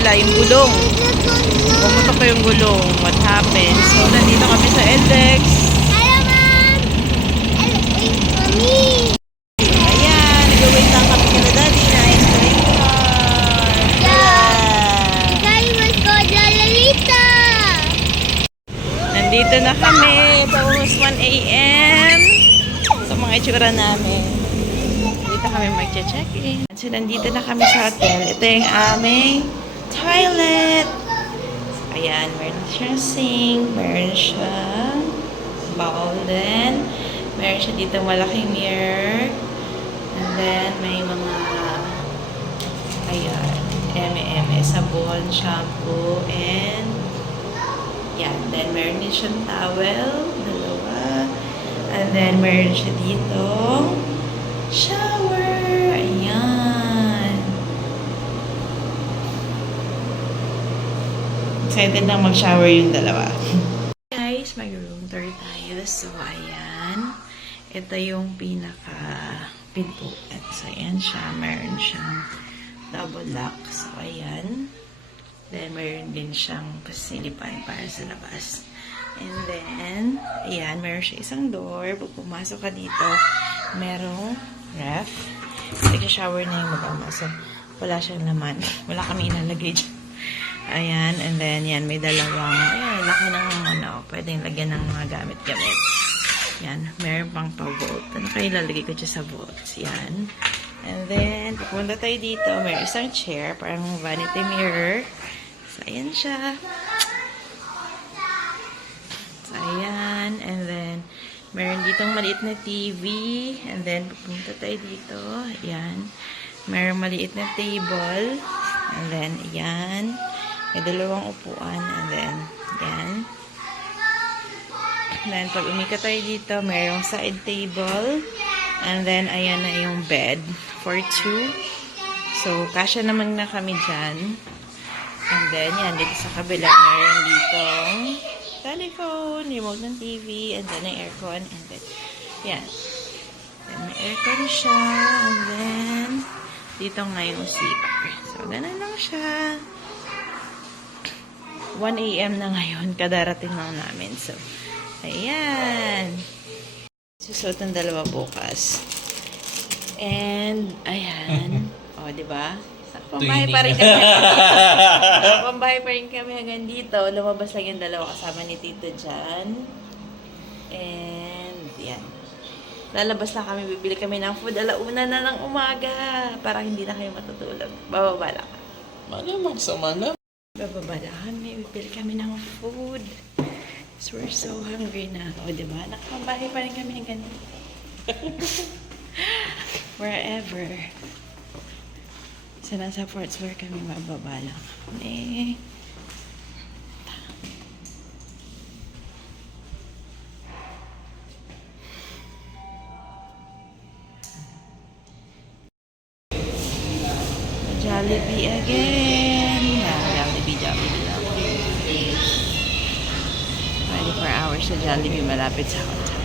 nila yung gulong. Pumutok ko yung gulong. What happened? So, nandito kami sa Eldex. Hello, Mom! Mommy! Ayan, nag-wait lang kami kina Daddy na ice cream car. Daddy must go to Lalita! Nandito na kami. It's almost 1 a.m. Sa mga itsura namin. Dito kami mag-check-in. So, nandito na kami sa hotel. Ito yung aming toilet. So, ayan, meron siya sink. Meron siya bowl din. Meron siya dito malaking mirror. And then, may mga ayan, M&M, sabon, shampoo, and yan. Then, meron din siyang towel. Dalawa. And then, meron siya dito shower. Ayan. Excited lang mag-shower yung dalawa. Guys, mag-room tour tayo. So, ayan. Ito yung pinaka-pintuan. So, ayan siya. Meron siyang double lock. So, ayan. Then, meron din siyang pasilipan para sa labas. And then, ayan, meron siya isang door. Pag pumasok ka dito, merong ref. Nag-shower na yung mag-ama. So, wala siyang laman. Wala kami inalagay dyan. Ayan, and then, yan, may dalawang, ayan, laki ng ano, pwedeng lagyan ng mga gamit-gamit. Yan, meron pang pa-vault. Ano kayo lalagay ko dyan sa vaults? Yan. And then, pupunta tayo dito, may isang chair, parang vanity mirror. So, ayan siya. So, ayan. And then, meron ditong maliit na TV. And then, pupunta tayo dito. Ayan. Meron maliit na table. And then, ayan. May dalawang upuan. And then, ayan. And then, pag umika tayo dito, mayroong side table. And then, ayan na yung bed for two. So, kasya naman na kami dyan. And then, yan, dito sa kabila, meron ditong telephone, remote ng TV, and then, ang aircon, and then, yan. Then, may aircon siya, and then, dito nga yung CR. So, ganun lang siya. 1 a.m. na ngayon, kadarating lang namin. So, ayan. Susot ng dalawa bukas. And, ayan. O, diba? Pambahay pa rin kami. Pambahay pa rin kami hanggang dito. Lumabas lang yung dalawa kasama ni Tito dyan. And, yan. Lalabas na kami. Bibili kami ng food. 1:00 na ng umaga. Para hindi na kayo matutulog. Bababa lang. Malamang sama na. Bababa lang kami. Bibili kami ng food. So, we're so hungry na. O, diba? Nakapambahay pa rin kami hanggang dito. Wherever. So, nasa fourth floor kami, mababa lang. Eh. Jollibee again. Jollibee. 24 hours sa Jollibee, malapit sa hotel.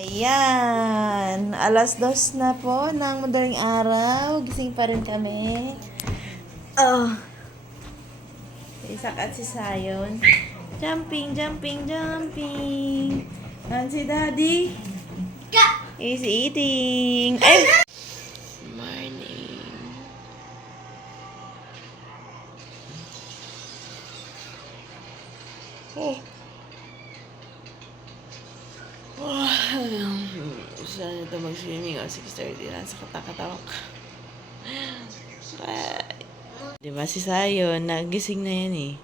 Ayan, 2:00 na po ng madaling araw. Gising pa rin kami. Oh. Si Isak at si Sayon. Jumping. And si Daddy is eating. Ay! Morning. Oh. Saan ito mag-swimming? 6:30 lang sa katakatawak. Diba si Sayon, nagising na yan eh.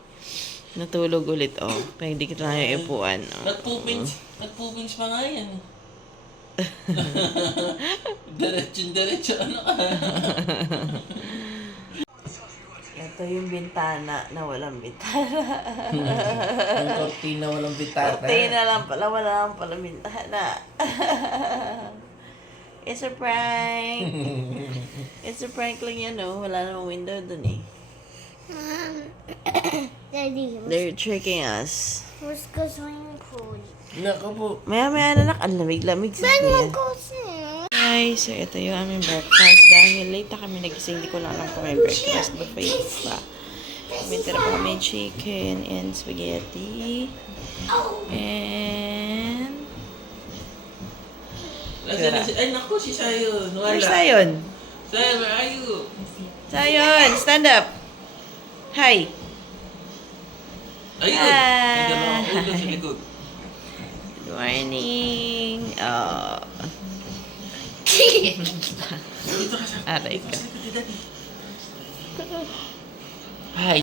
Natulog ulit, oh. Kaya hindi kita na yung ipuan. Oh. Nagpupins pa nga yan. Diretso, ano ka? Ito yung bintana na walang bintana. Yung kortina walang bitata. Kortina lang pala, wala lang pala bintana. It's a prank. It's a prank lang yan, oh. Wala namang window dun eh. Daddy, They're tricking us. let's go swimming pool. Nako po. Maya na nak, ang lamig-lamig sa Then niya. we'll go swim. guys. So, ito yung aming breakfast. Dahil late na kami nagising, hindi ko lang alam kung may breakfast buffet pa. May tira pa kami chicken and spaghetti. And... Ay, naku, si Sayon. Wala. Where's Sayon? Sayon, where are you? Sayon, stand up. Hi. Ayun. Hi. May dalawang ulo sa likod. Good morning. Oh. Dito ka sa... Aray ka. Hi.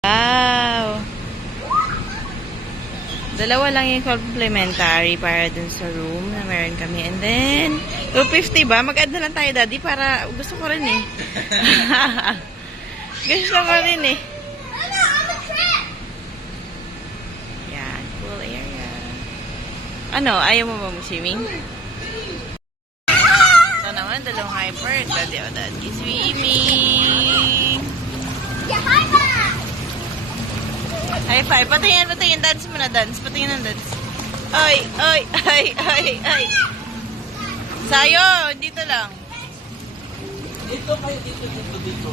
Wow! Dalawa lang yung complimentary para dun sa room na meron kami. And then, 250 ba? Mag-add na lang tayo, Daddy, para gusto ko rin eh. Gusto ko rin eh. Yan, cool area. Ano, ayaw mo ba mag-swimming? Ito naman, dalawang hyper. Daddy, Daddy, swimming! High five. Patingin, patingin. Dance mo na, dance. Patingin ng dance. Ay, ay, ay, ay, ay. Sayo, dito lang. Dito kayo, dito.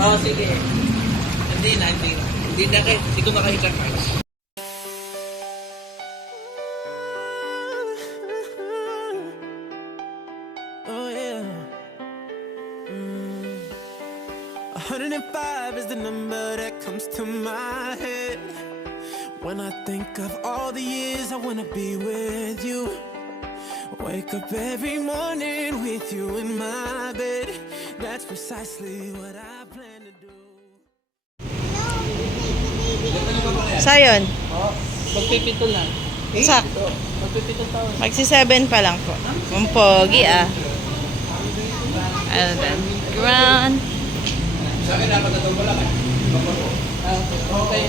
Oh, sige. Hindi na. Hindi na kayo. Sige makain ka guys. Oh yeah. 105 is the number that comes to my head when I think of all the years I wanna be with you. Wake up every morning with you in my bed. That's precisely what I plan to do. Sayon. Oh, magpipito lang. Sakto. Magpipito taon. Magsi-7 pa lang po. Ang pogi ah. Ano then? Ground. Sa akin, dapat na ito lang eh. Okay.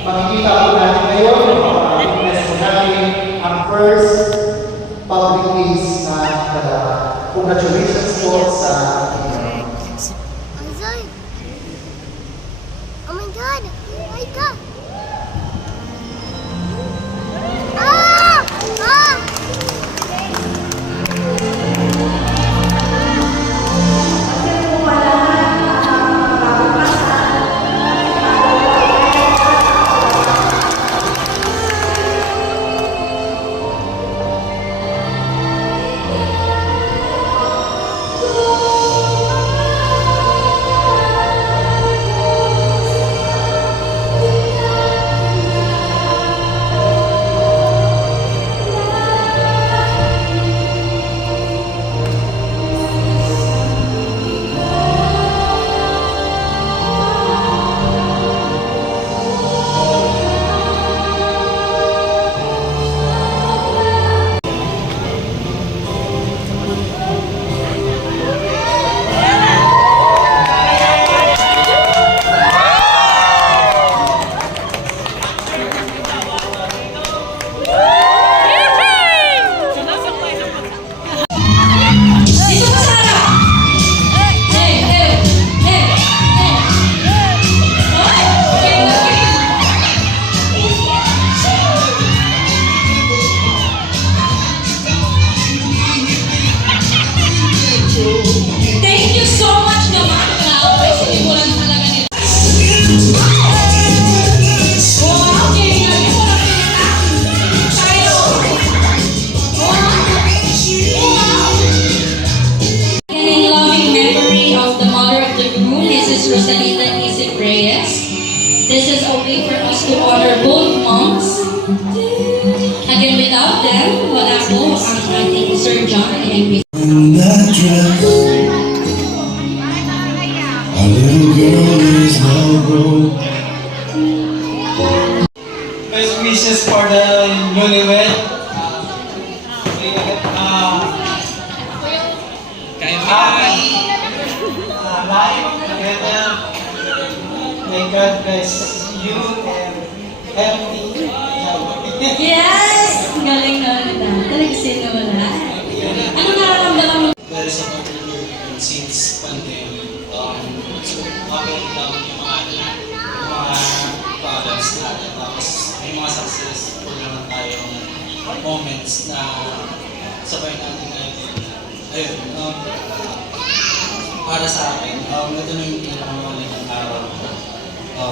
Makikita po natin ngayon, witness po natin ang first public peace na dalawa. Congratulations po sa Azay. Oh my God. Oh my God. Ah! Ah! Thank you so much naman. Grabe, sinimulan talaga nila. Wow, galing mo na pinita. Tayo. Wow. In loving memory of the mother of the groom, Mrs. Rosalita Isip Reyes. This is a way for us to honor both moms. Again, without them, wala po ang ating Sir John and Miss. That dress, our little girl is now grown. Best wishes for the newlywed. Happy life together. May God bless you and healthy life. Yes! Galing na nila. Talagang sinula. Ano nararamdaman mo? There is a particular since pandemic. So, bakit lang yung mga problems natin. Tapos, may mga successful naman tayong moments na sabay natin ayun, para sa akin, ito na yung pinakamagaling araw ko.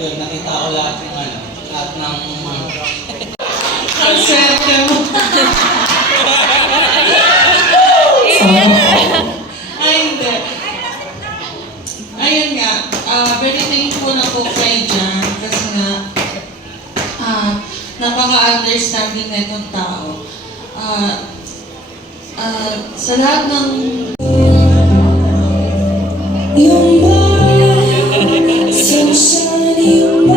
Yun, nakita ko lahat ng lahat ng Ang swerte mo. Ay, hindi. Ayun nga, very thankful ako kay Jan kasi nga, napaka-understanding na itong tao. Sa lahat ng Your mind, sunshine in